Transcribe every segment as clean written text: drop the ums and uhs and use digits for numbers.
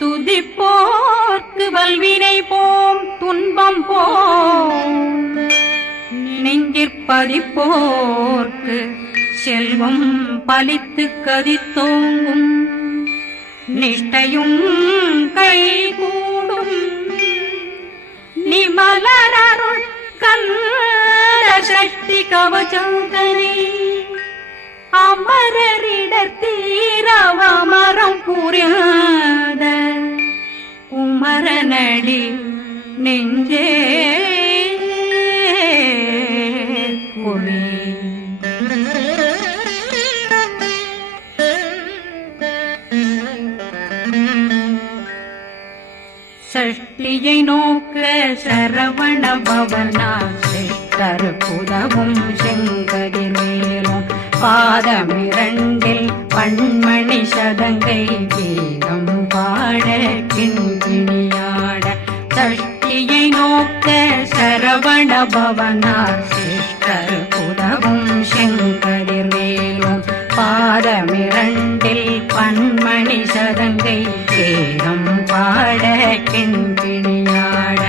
துதிப்போர்க்கு வல்வினை போம் துன்பம் போம் நெஞ்சிற்பதிப்போர்க்கு செல்வம் பலித்து கதித்தோங்கும் நிஷ்டையும் கைகூடும் நிமலரருள் கந்த சக்தி கவசந்தனை அமரரிடத்தீரவமரம் புரியாத குமரனடி நெஞ்சே குழி சஷ்டியை நோக்க சரவண பவனா சிஷ்டர் புதவும் செங்கதிர் மேலும் பாதமிரண்டில் பண்மணி சதங்கை கீதம் பாட கிண்கிணியாட சஷ்டியை நோக்க சரவண பவனா சிஷ்டர் புதவும் செங்கதிர் மேலும் பாதமிரண்டில் பண்மணி சதங்கை கீதம் பாட கிண்கிணியாட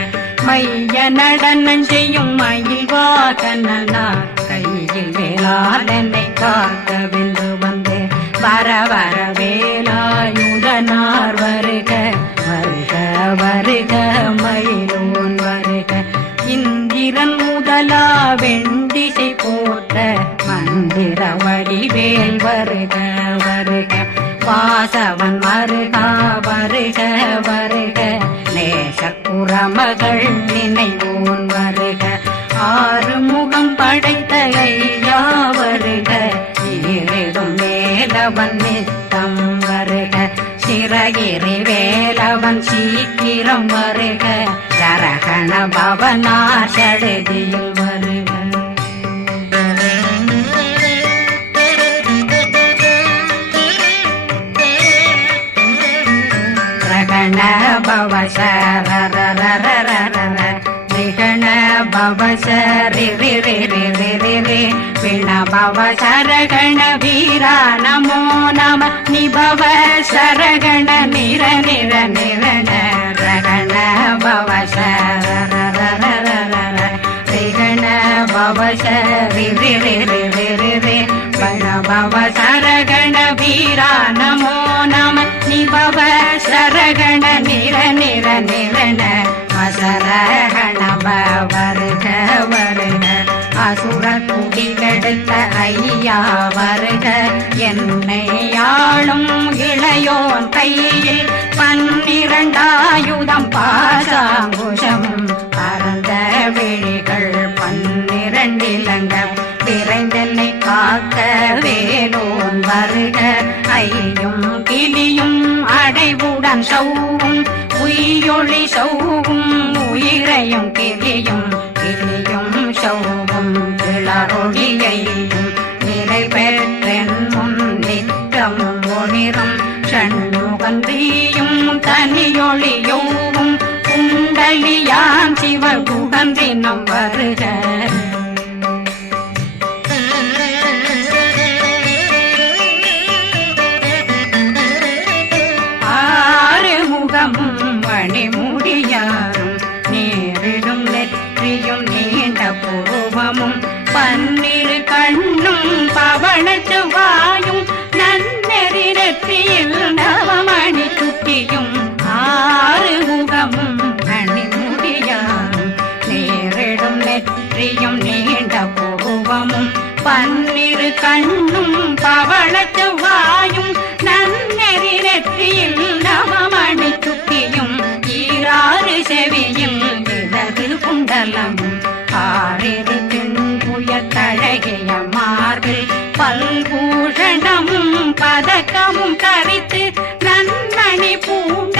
மைய நடனம் செய்யும் மயில்வாகனார் கையில் வேளாளனை காக்க வென்று வந்து வர வர வேலாயுதனார் வருக வருக வருக மயிலோன் வருக இந்திரன் முதலா வெண்டிசை போட்ட மந்திர வடிவேல் வருக வருக வாசவன் வருகா வருக வருக நேசக்குறமகள் நினைவோன் வருக ஆறுமுகம் படைத்த ஐயா வருக ஈரிடும் வேலவன் நித்தம் வருக சிறகிரி வேலவன் சீக்கிரம் வருக சரகண பவனா சடுதியில் வருக பவ சரண பவ சரி விண பவ சரகண வீரா நமோ நம நிபவ சரகண நிர நிர நிரண ரகண பவ சரண பவ சரி வண பவ சரகண வீரா நமோ நம நிபவ சரகண நிர நிர நிரண அசரகண வருக வருக அசுர குடிகெடுத்த ஐயா வருக என்னை ஆளும் இளையோன் கையில் 12 பாசாங்குஷம் பரந்த விழிகள் 12 இலங்க விரைந்தென்னை காக்க வேலோன் வருக ஐயும் கிளியும் அடைவுடன் சௌவும் உயிரொளி சௌவும் உயிரையும் கிளியும் கிளியும் சௌவும் கிளரொளியையும் நிலை பெற்றென் முன் நித்தம் ஒளிரும் சண்முகந்தியும் தனியொளியோவும் குண்டலியான் சிவகுகந்தினம் வருக மணிமுடியாரும் நேரிடும் நெற்றியும் நீண்ட பூவமும் 12 கண்ணும் பவள செவ்வாயும் நன்னெறி நெற்றியில் நவமணி சுட்டியும் 6 முகமும் மணிமுடியாரும் நேரிடும் நெற்றியும் நீண்ட பூவமும் 12 கண்ணும் பவள செவ்வாயும் நன்னெறி நெற்றியில் நவமணி சுட்டியும் 6 செவியும் இடது குண்டலமும் 6 தின்புய தழகிய மார்பில் பல்பூஷணமும் பதக்கமும் தரித்து நன்மணி பூண்ட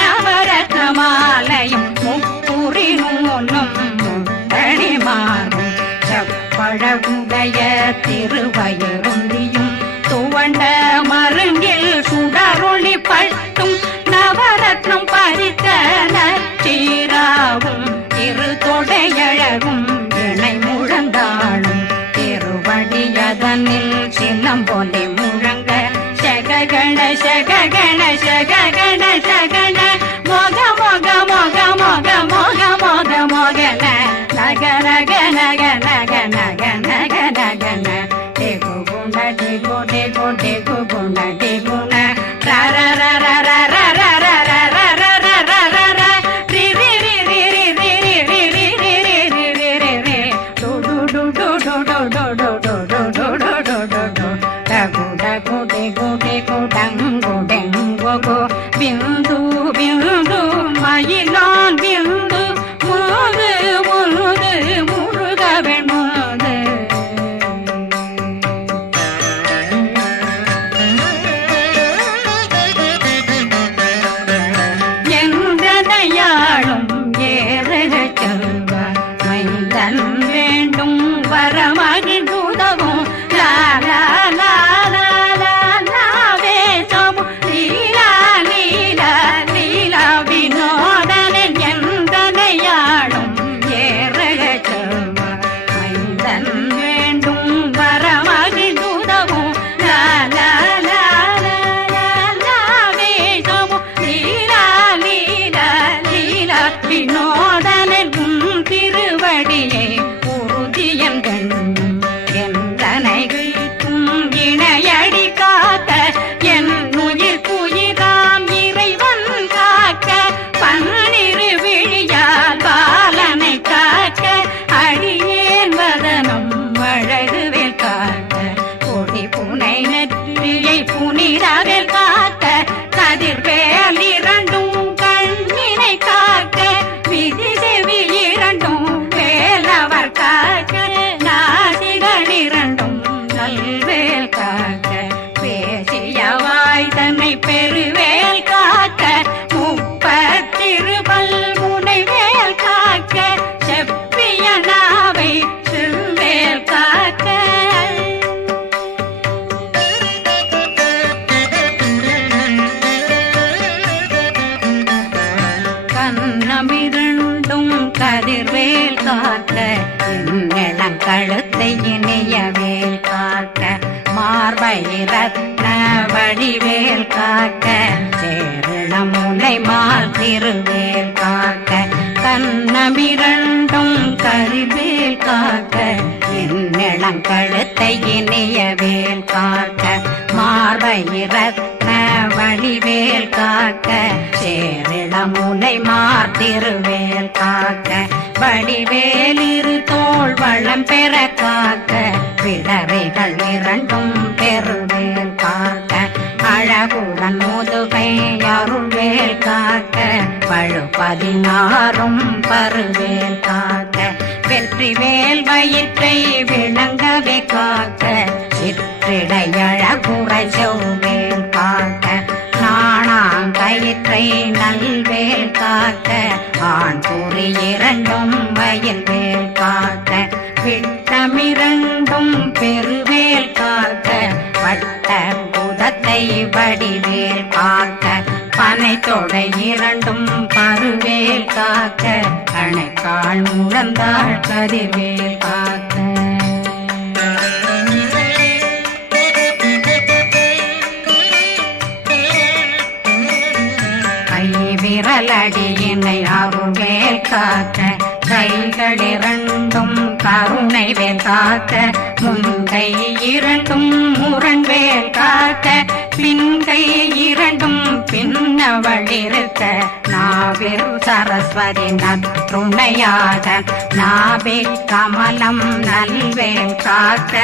நவரத்ன மாலையும் முப்புரி நூலும் முத்தணி மாறும் செப்பழகுடைய திருவயருந்தியும் துவண்ட மருங்கில் சுடரொளி பட்டும் நவரத்னம் பறித்த நச்சீராவும் திருத்தொடையழகும் இணை முழந்தாளும் திருவடியதனில் சின்னம் போலே முழங்க சககண சககண சககண சகண நக நக நக நக நக நக நக ந டேகு குண டேகு டேகு டேகு குண டேகு ந ர ர ர ர ர ர ர ர ர ர ர ர ர ர ர ரி ரி ரி ரி ரி ரி ரி ரி ரி ரி ரி ரி ரி ரி ரி டு டு டு டு டு டு டு டு டு டு டு டு டு டு டு டகு டகு டேகு டேகு டங்கு டெங்கு கு பிந்து பிந்து மயிலான் பிந்து முது முது முருகவன் முது எந்தனையாளும் ஏறுக செல்வ மைந்தன் வேண்டும் வரமகிழ்ந்துதவும் லா லா லா லா லா லாவே சமு லீலா லீலா லீலா வினோதனன் எந்தனையாளும் ஏறுக செல்வ மைந்தன் வேண்டும் வரமகிழ்ந்துதவும் லா லா லா லா லா லாவே சமு லீலா லீலா லீலா வினோதனன் உன் திருவடியை உறுதியன் கண்ணும் எந்தனைகளுக்கும் இணையடி காக்க என் உயிர் குயிராம் இறைவன் காக்க பன்னிரு விழியால் பாலனை காக்க அடியேன் வதனம் அழகுவேல் காக்க கொடி புனை நெற்றியை புனிதவேல் காக்க கதிர்வேல் இரண்டும் கண்ணினை காக்க விதி செவி இரண்டும் வேலவர் காக்க நாசிகள் இரண்டும் நல்வேல் காக்க பேசிய வாய் தன்னை பெருவேல் காக்க முப்பத்திருபல் முனைவேல் காக்க செப்பிய நாவை செவ்வேல் காக்க கண்ணமிரண்டும் கதிர்வேல் காக்க இளம் கழுத்தை இணையவேல் காக்க மார்பை ரத்ன வடிவேல் காக்க சேரண முனை மால் திருவேல் காக்க கண்ணமிரண்டும் கரிவேல் காக்க இளம் கழுத்தை இணையவேல் காக்க மார்பை ரத்ன வடிவேல் காக்க சேரிள முனை மார்த்திருவேல் காக்க வடிவேல் இரு தோள் வளம் பெற காக்க பிடரைகள் இரண்டும் பெருவேல் காக்க அழகுடன் முதுகை அருள்வேல் காக்க பழு 16 பருவேல் காக்க வெற்றி வேல் வயிற்றை விளங்கவே காக்க சிற்றிடையழகுறை செவ்வேல் காக்க நாணாங்கயிற்றை நல்வேல் காக்க ஆண் குறி இரண்டும் வயல்வேல் காக்க விட்டமிரண்டும் பெருவேல் காக்க வட்ட புதத்தை வடிவேல் காக்க பனை தொடை இரண்டும் பருவேல் காக்க அணைக்கால் முழந்தாள் கதிர்வேல் காக்க விரலடியினை அருள்வேல் காக்க கைகள் இரண்டும் கருணை வேல் காக்க முன்கை இரண்டும் முரண்வேல் காக்க பின்கை இரண்டும் பின்னவளிருக்க நாவில் சரஸ்வதி நற்றுணையாக நாபி கமலம் நல்வேல் காக்க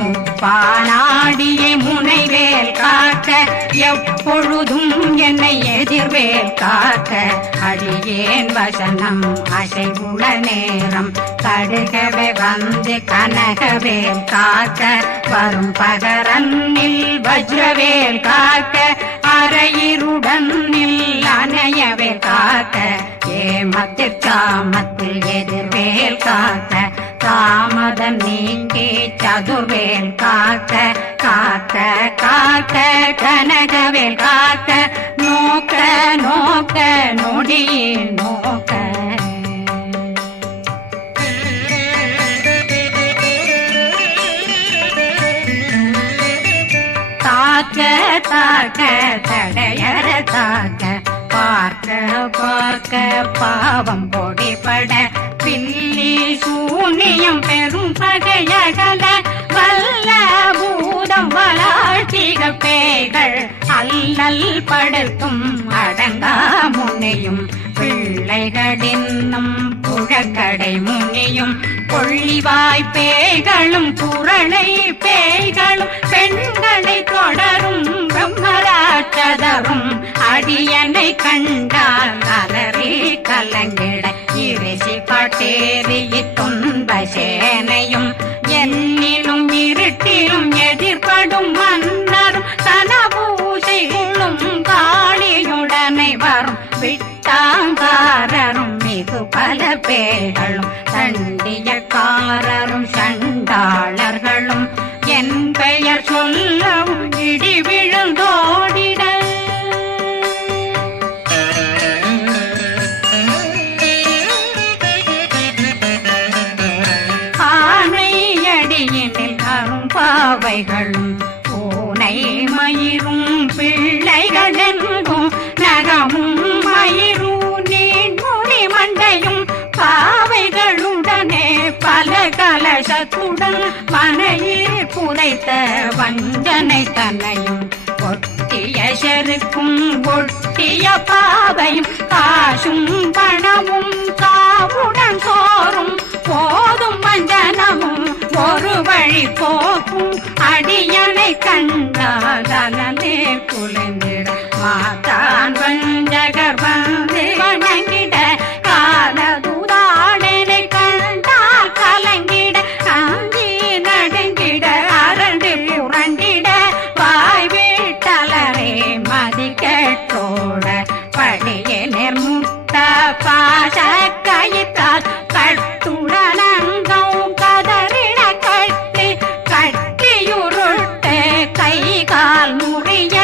முப்பானாடியை முனைவேல் காக்க எப்பொழுதும் என்னை எதிர்வேல் காக்க அடியேன் வசனம் அசைவுள நேரம் கடுகவே வந்து கனகவேல் காக்க வரும் பகரன்னில் வஜ்ரவேல் காக்க அரையிருடன் அணையவேல் காக்க ஏமத்தில் சாமத்தில் எதிர்வேல் காக்க தாமதம் நீங்கி சதுர்வேல் காக்க காக்க காக்க கனகவேல் காக்க நோக்க நோக்க நொடியில் நோக்க தாக்க தாக்க தடையற தாக்க பார்க்க பார்க்க பாவம் பொடிபட பில்லி சூனியம் பெரும் பகையகல வல்ல பூதம் வளாழ்த்திக பேய்கள் அல்லல் படுத்தும் அடங்கா முனையும் பிள்ளைகளின்னும் புழக்கடை முனியும் கொள்ளிவாய் பேய்களும் குரளை பேய்களும் பெண்களை தொடரும் பிரம்மராட்சதரும் அடியனை கண்டால் அலறி கலங்கிட இரிசி காட்டேறி துன்ப சேனையும் என்னிலும் இருட்டிலும் எதிர்படும் மன்னரும் தனபூசைகளும் காளியுடனை வரும் விட்டாங்காரரும் மிகு பல பேர்களும் தண்டியக்காரரும் சண்டாளர்களும் என் பெயர் சொல்லவும் இடி விழுந்தோடிட ஆனையடியினில் அரும்பாவைகளும் பூனை மயிரும் பிள்ளைகளெங்கும் நகமும் மயிரும் நீண்முடி மண்டையும் பாவைகளுடனே பல கலசத்துடன் மனையில் புதைத்த வஞ்சனை தன்னையும் ஒட்டிய செருக்கும் ஒட்டிய பாவையும் காசும் பணமும் காவுடன் சோறும் போதும் வஞ்சனமும் ஒரு வழி போக்கும் அடியனை கண்டாலே குளிர்ந்திட மாதான் வஞ்சகர் வந்து வணங்கிட காலதுதாடனை கண்டால் கலங்கிட அஞ்சி நடுங்கிட அரண்டு புரண்டிட வாய் வீட்டலரே மதி கேட்டோட படியே நிர்முட்ட பாச கயிற்றால் கட்டுடனங்கும் கதறிட கட்டி கட்டியுருட்டு கை கால் முறிய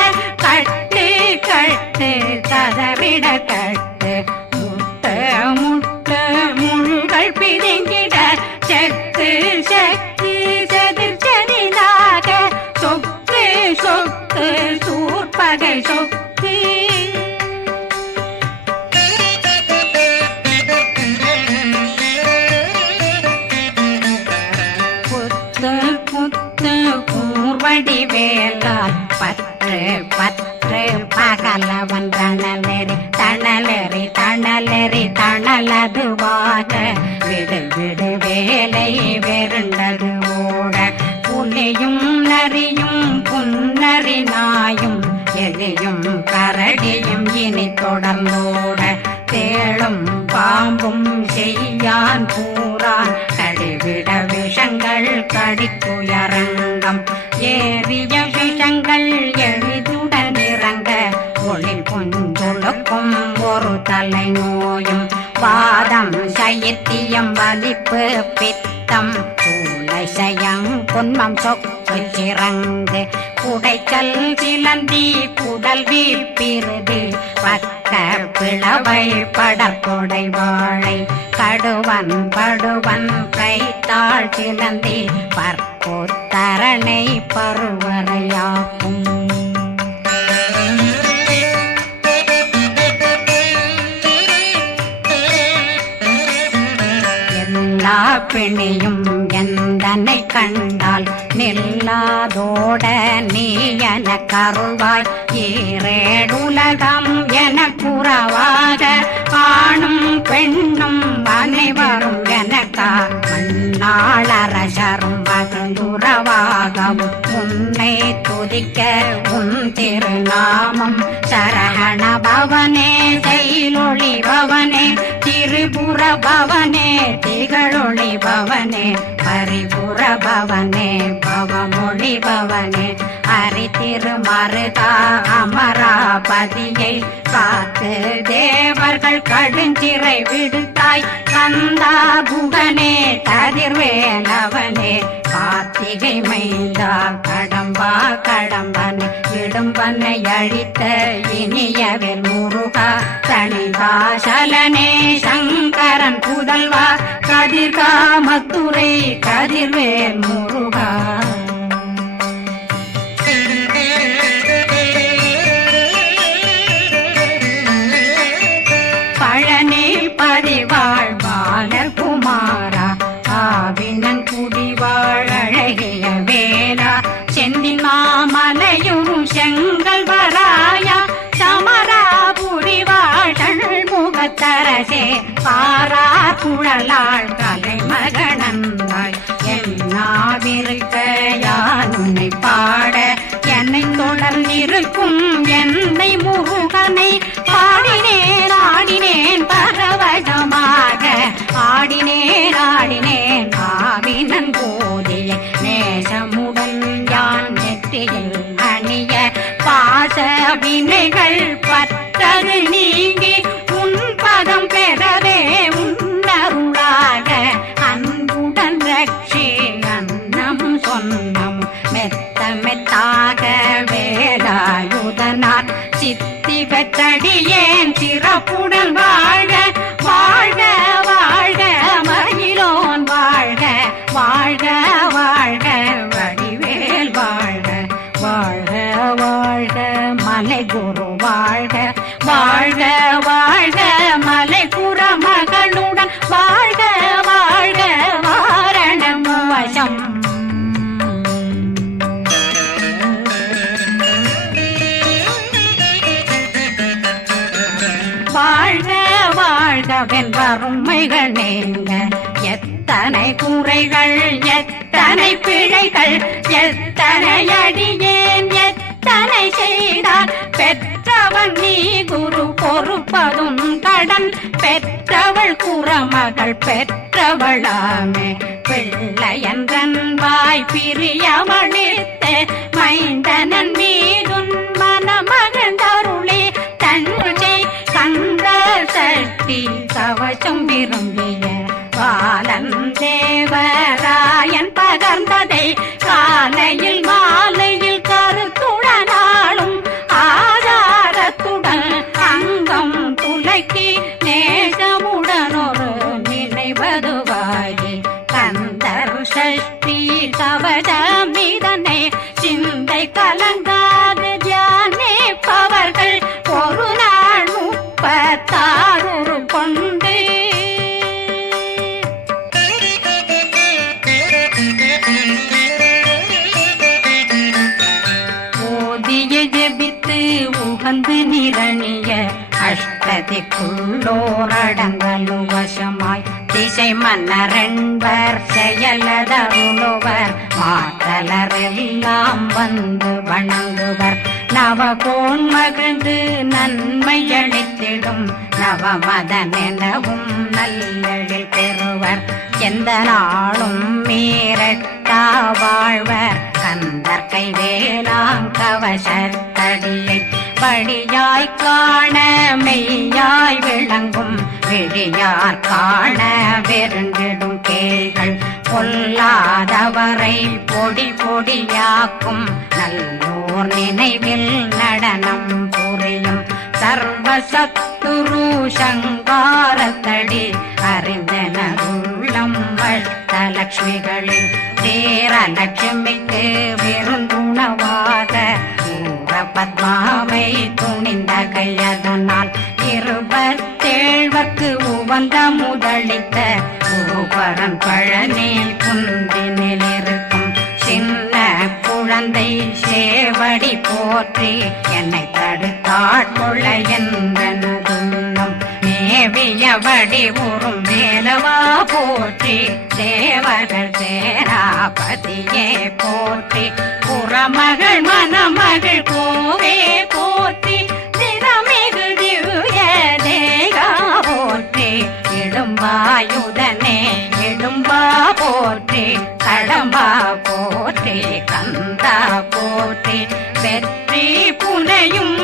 கட்டு கட்டு கதறிட கட்டு முட்ட முட்ட முள்கள் பிதுங்கிட செக்கு செக்கு செதிர் செதிலாக சொக்கு சொக்கு சூர்பகை சொக்கு புத்து புத்து கூர்வடி வேலால் பற்று பற்று பகலவன் தணலெறி தணலெறி தணலெறி தணலதுவாக விடு விடு வேலை வெருண்டது ஓட புலியும் நரியும் புன்னரி நாயும் எலியும் கரடியும் இனி தொடர்ந்தோட தேளும் பாம்பும் செய்யான் பூரான் கடிவிட விஷங்கள் கடித்துயரங்கம் ஏறிய விஷங்கள் எளிதுடன் இறங்க ஒளி கொஞ்சொழுக்கும் ஒரு தலை நோயும் வாதம் சைத்தியம் வலிப்பு பித்தம் சூளைசயம் குன்மம் சொக்கு சிறங்கு குடைச்சல் சிலந்தி குடல் வீப்பிருது பக்க பிளவை படற்கொடை வாழை கடுவன் படுவன் கைத்தாள் சிலந்தி பற்போத்தரணை பருவரையாக்கும் எல்லா பிணியும் எந்தனை கண்டால் நில்லாதோட நீ என கருள்வாய் ஈரேடுலகம் என புறவாக ஆணும் பெண்ணும் அனைவரும் எனக்கா மண்ணாளரசரும் மகந்துறவாகவும் உன்னை துதிக்க உன் திருநாமம் சரகண பவனே செயலொளி பவனே திரிபுர பவனே திகழொளி பவனே பரிபுர பவனே பவமொழி பவனே அரி திருமருகா அமராபதியை காத்து தேவர்கள் கடுஞ்சிறை விடுத்தாய் கந்தா குகனே கதிர்வேலவனே கார்த்திகை மைந்தா கடம்பா கடம்பனை இடும்பனை அழித்த இனியவில் முருகா தனிகாசலனே சங்கரன் புதல்வா கதிர்காமத்துறை கதிர்வேல் முருகா மலையுறு செங்கல் வராயா சமராபுரி வாழல் முகத்தரசே பாரா குழலாள் கலைமகனந்தாய் என்னாவிருக்க யான் உன்னை பாட என்னை தொடர்ந்திருக்கும் என்னை முருகனை பாடினேன் ஆடினேன் பரவசமாக ஆடினேன் ஆடினேன் ஆவினன் போதிய நேசமுடன் யான் நெற்றியில் அணிய பாச வினைகள் பற்றது நீங்கி உன் பதம் பெறவே உன்னருளாக அன்புடன் ரட்சி அன்னம் சொன்னம் மெத்த மெத்தாக வேலாயுதனார் சித்தி பெற்றடியேன் சிறப்புடன் வாழ்க வாழ்க வாழ்க மகிழோன் வாழ்க வாழ்க வாழ்க வடிவேல் வாழ்க வாழ்க வாழ்க மலை குரு வாழ்க வாழ்க வாழ்க மலை குற மகளுடன் வாழ்க வாழ்க வாரணம் வசம் வாழ்க வாழ்க வென்றருமைகள் நீங்க எத்தனை குறைகள் எத்தனை பிழைகள் எத்தனை அடியேன் எத்தனை செய்தார் பெற்றவன் நீ குரு பொறுப்பதும் கடன் பெற்றவள் குறமகள் பெற்றவளாமே பிள்ளையன்றன் வாய் பிரியமளித்த மைந்தனன் மீதுன் மனமகந்தருளே தன்னை கந்த சக்தி கவசம் விரும்பிய பாலன் தேவராயன் பகர்ந்ததை காலையில் மாலையில் கருத்துடனாலும் ஆதாரத்துடன் அங்கம் துலக்கி நேசமுடன் ஒரு நினைவதுவாகி கந்தர் சஷ்டி கவசம் இதனை சிந்தை கலங்காது தியானிப்பவர்கள் ஒரு நாள் 36 கொண்டு ஓதிய ஜெபித்து உகந்து நிரணிய அஷ்டதிக்குள்ளோரடங்கலும் வசமாய் திசை மன்னரென்பர் செயலதருளுவர் மாற்றலரெல்லாம் வந்து வணங்குவர் நவகோன் மகிழ்ந்து நன்மை அளித்திடும் நவமதனெனவும் நல்லெழில் பெறுவர் எந்த நாளும் மீறட்டா வாழ்வர் கந்தர் கைவேலாம் கவசத்தடியை படியாய் காண மெய்யாய் விளங்கும் விழியார் காண வெருண்டிடும் கேள்கள் பொல்லாதவரை பொடி பொடியாக்கும் நல்லோர் நினைவில் நடனம் புரியும் சர்வசத்துரு சங்காரத்தடி அறிந்தனருள்ளம் வட்டலட்சுமிகளில் தேரலட்சுமிக்கு விருந்துணவாக பத்மாவை துணிந்த கையதனால் 27 உவந்த முதலித்த பூபரன் பழனில் குந்தினில் இருக்கும் சின்ன குழந்தை சேவடி போற்றி என்னை தடுத்தாட்கொள்ள என்றனதுள்ளம் மேவிய வடிவுறும் வேலவா போற்றி தேவர்கள் சேராபதியே போற்றி புறமகள் மணமகள் கோவே போற்றி தினமிகு திவ்ய தேகா போற்றி இடும்பாயுதனே இடும்பா போற்றி கடம்பா போற்றி கந்தா போற்றி வெற்றி புனையும்